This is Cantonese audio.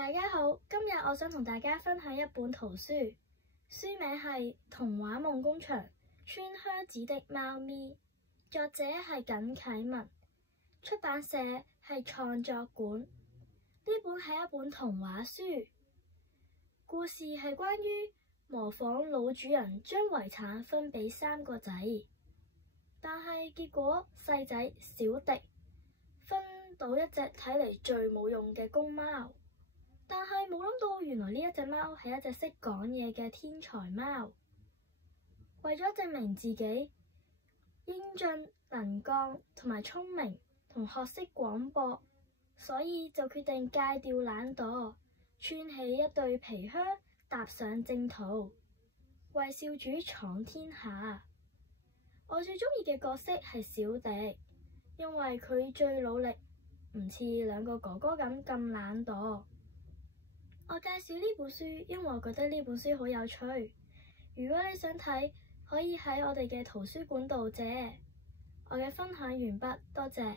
大家好，今日我想同大家分享一本圖書，書名係《童話夢工場：川靴子的貓咪》，作者係耿啟文，出版社係創作館。呢本係一本童話書，故事係關於模仿老主人將遺產分俾3個仔，但係結果細仔小迪分到一隻睇嚟最冇用嘅公貓。但係冇諗到，原來呢一隻貓係一隻識講嘢嘅天才貓。為咗證明自己英俊能幹同埋聰明同學識廣博，所以就決定戒掉懶惰，穿起一對皮靴，踏上征途，為少主闖天下。我最鍾意嘅角色係小迪，因為佢最努力，唔似2個哥哥咁懶惰。我介紹呢本書，因為我覺得呢本書好有趣。如果你想睇，可以喺我哋嘅圖書館度借。我嘅分享完畢，多謝。